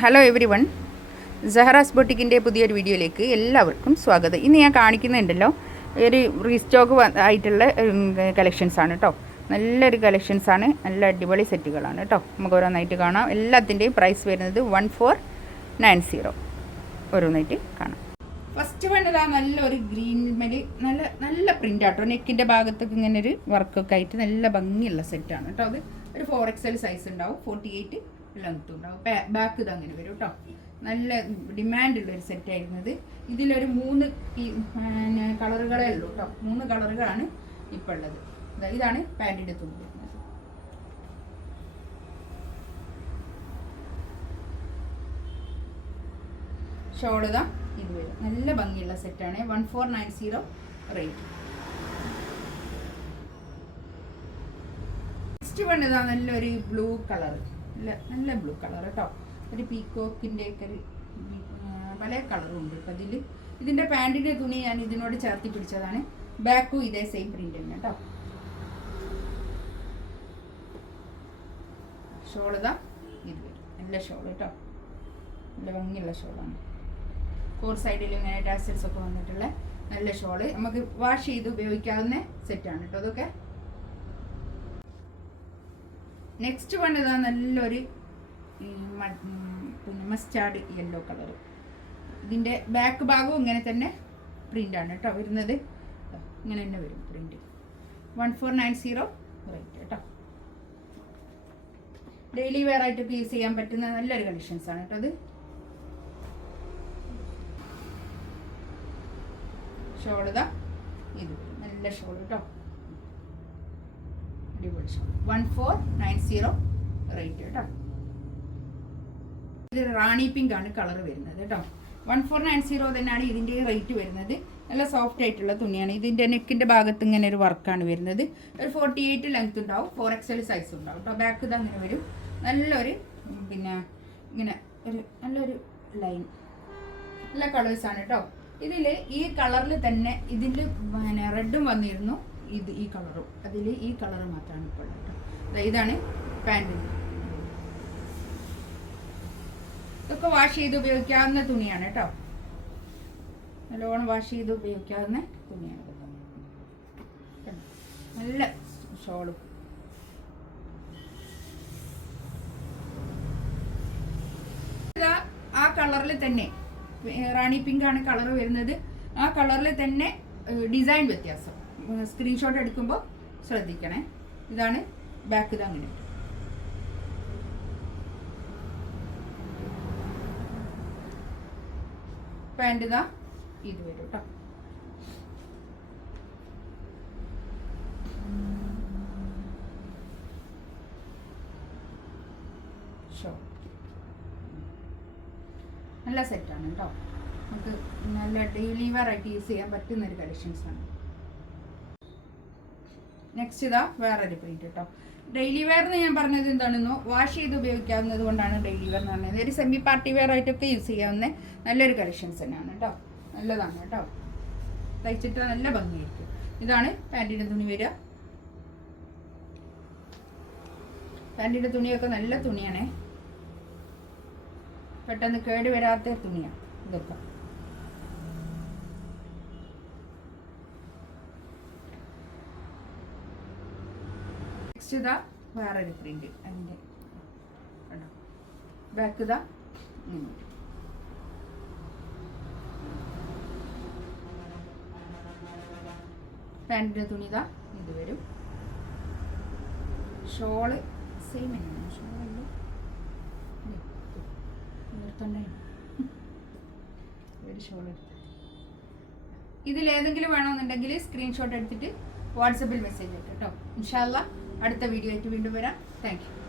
Hello every one, സഹറാസ് ബൊട്ടിക്കിൻ്റെ പുതിയൊരു വീഡിയോയിലേക്ക് എല്ലാവർക്കും സ്വാഗതം. ഇന്ന് ഞാൻ കാണിക്കുന്നുണ്ടല്ലോ ഒരു റീസ്റ്റോക്ക് ആയിട്ടുള്ള കളക്ഷൻസാണ് കേട്ടോ. നല്ലൊരു കളക്ഷൻസാണ്, നല്ല അടിപൊളി സെറ്റുകളാണ് കേട്ടോ. നമുക്ക് ഓരോന്നായിട്ട് കാണാം. എല്ലാത്തിൻ്റെയും പ്രൈസ് വരുന്നത് 1490. ഓരോന്നായിട്ട് കാണാം. ഫസ്റ്റ് വൺ ഇതാ നല്ലൊരു ഗ്രീൻ മേല് നല്ല നല്ല പ്രിൻ്റ് ആട്ടോ. നെക്കിൻ്റെ ഭാഗത്തൊക്കെ ഇങ്ങനെ ഒരു വർക്കൊക്കെ ആയിട്ട് നല്ല ഭംഗിയുള്ള സെറ്റാണ് കേട്ടോ. അത് ഒരു 4XL സൈസ് ഉണ്ടാവും, 48 ലെങ്ത്തും ഉണ്ടാവും. ബാക്ക് ഇത് അങ്ങനെ വരും കേട്ടോ. നല്ല ഡിമാൻഡുള്ളൊരു സെറ്റായിരുന്നത്. ഇതിലൊരു 3 കളറുകളേ ഉള്ളൂ കേട്ടോ. 3 കളറുകളാണ് ഇപ്പോൾ ഉള്ളത്. ഇതാണ് പാൻറ്റിൻ്റെ തുണി വരുന്നത്. ഷോളിതാ ഇത് വരും. നല്ല ഭംഗിയുള്ള സെറ്റാണ്. 1490 റേറ്റ്. നെക്സ്റ്റ് വൺ ഇതാ നല്ലൊരു ബ്ലൂ കളർ, നല്ല ബ്ലൂ കളർ കേട്ടോ. ഒരു പീക്കോക്കിൻ്റെ ഒക്കെ ഒരു പല കളറും ഉണ്ട് കേട്ടോ ഇതിൽ. ഇതിൻ്റെ പാൻറ്റിൻ്റെ തുണി ഞാൻ ഇതിനോട് ചേർത്തി പിടിച്ചതാണ്. ബാക്കും ഇതേ സെയിം പ്രിൻ്റ് തന്നെ കേട്ടോ. ഷോളിതാ ഇത് വരും. നല്ല ഷോൾ കേട്ടോ, നല്ല ഭംഗിയുള്ള ഷോളാണ്. 4 സൈഡിലും ഇങ്ങനെ ടാസൽസ് ഒക്കെ വന്നിട്ടുള്ള നല്ല ഷോള്. നമുക്ക് വാഷ് ചെയ്ത് ഉപയോഗിക്കാവുന്ന സെറ്റാണ് കേട്ടോ അതൊക്കെ. നെക്സ്റ്റ് വൺ ഇതാ നല്ലൊരു പിന്നെ മസ്റ്റാർഡ് യെല്ലോ കളർ. ഇതിൻ്റെ ബാക്ക് ഭാഗവും ഇങ്ങനെ തന്നെ പ്രിൻ്റാണ് കേട്ടോ വരുന്നത്. ഇങ്ങനെ തന്നെ വരും പ്രിൻ്റ്. 1490 റേറ്റ് കേട്ടോ. ഡെയിലി വെയർ ആയിട്ടൊക്കെ യൂസ് ചെയ്യാൻ പറ്റുന്ന നല്ലൊരു കളക്ഷൻസാണ് കേട്ടോ അത്. ഷോൾ ഇതാ ഇത് നല്ല ഷോൾ കേട്ടോ, അടിപൊളി ഷോൾ. 1490 റേറ്റ് കേട്ടോ. ഇത് റാണി പിങ്ക് ആണ് കളർ വരുന്നത് കേട്ടോ. 1490 തന്നെയാണ് ഇതിൻ്റെ റേറ്റ് വരുന്നത്. നല്ല സോഫ്റ്റ് ആയിട്ടുള്ള തുണിയാണ്. ഇതിൻ്റെ നെക്കിൻ്റെ ഭാഗത്ത് ഇങ്ങനെ ഒരു വർക്കാണ് വരുന്നത്. ഒരു 48 ലെങ്ത് ഉണ്ടാവും, 4XL സൈസ് ഉണ്ടാവും കേട്ടോ. ബാക്ക് ഇത് അങ്ങനെ വരും. നല്ലൊരു പിന്നെ ഇങ്ങനെ ഒരു നല്ലൊരു ലൈൻ, നല്ല കളേഴ്സാണ് കേട്ടോ. ഇതിൽ ഈ കളറിൽ തന്നെ ഇതിൽ പിന്നെ റെഡും വന്നിരുന്നു. ഇത് ഈ കളറും അതിൽ ഈ കളർ മാത്രമാണ് ഇപ്പോൾ ഉള്ളത് കേട്ടോ. ഇതാണ് പാൻറ്. ഇതൊക്കെ വാഷ് ചെയ്ത് ഉപയോഗിക്കാവുന്ന തുണിയാണ് കേട്ടോ. നല്ലോണം വാഷ് ചെയ്ത് ഉപയോഗിക്കാവുന്ന തുണിയാണ് കേട്ടോ. നല്ല ഷോളും. ആ കളറിൽ തന്നെ റാണി പിങ്ക് ആണ് കളർ വരുന്നത്. ആ കളറിൽ തന്നെ ഡിസൈൻ വ്യത്യാസം. സ്ക്രീൻഷോട്ട് എടുക്കുമ്പോൾ ശ്രദ്ധിക്കണേ. ഇതാണ് ബാക്ക്. ഇത് അങ്ങനെ പാൻറ് ഇതാ ഇത് വരും കേട്ടോ. ഷോ നല്ല സെറ്റാണ് കേട്ടോ. നമുക്ക് നല്ല ഡെയിലി വെയർ ആയിട്ട് യൂസ് ചെയ്യാൻ പറ്റുന്ന ഒരു കളക്ഷൻസാണ്. നെക്സ്റ്റ് ഇതാ വേറൊരു പ്രിന്റ് കേട്ടോ. ഡെയിലി വെയർ എന്ന് ഞാൻ പറഞ്ഞത് എന്താണെന്നോ, വാഷ് ചെയ്ത് ഉപയോഗിക്കാവുന്നത് കൊണ്ടാണ് ഡെയിലി വെയർ എന്ന് പറഞ്ഞത്. ഒരു സെമി പാർട്ടി വെയർ ആയിട്ടൊക്കെ യൂസ് ചെയ്യാവുന്ന നല്ലൊരു കളക്ഷൻസ് തന്നെയാണ് കേട്ടോ. നല്ലതാണ് കേട്ടോ. തയ്ച്ചിട്ട് നല്ല ഭംഗിയായിരിക്കും. ഇതാണ് പാൻറ്റിൻ്റെ തുണി വരിക. പാൻറ്റിൻ്റെ തുണിയൊക്കെ നല്ല തുണിയാണേ, പെട്ടെന്ന് കേട് വരാത്ത തുണിയാണ് ഇതൊക്കെ. നെക്സ്റ്റ് ഇതാ വേറൊരു പ്രിന്റ്. അതിൻ്റെ ബാക്ക് ഇതാ പാൻറ്റിൻ്റെ തുണി ഇതാ ഇത് വരും. ഷോള് സെയിം തന്നെയാണ്. ഷോളല്ലോ ഒരു ഷോൾ എടുത്ത് ഇതിലേതെങ്കിലും വേണമെന്നുണ്ടെങ്കിൽ സ്ക്രീൻഷോട്ട് എടുത്തിട്ട് വാട്സപ്പിൽ മെസ്സേജ് ഇട്ടോ കേട്ടോ. ഇൻഷാ അല്ലാഹ് അടുത്ത വീഡിയോ ആയിട്ട് വീണ്ടും വരാം. Thank you.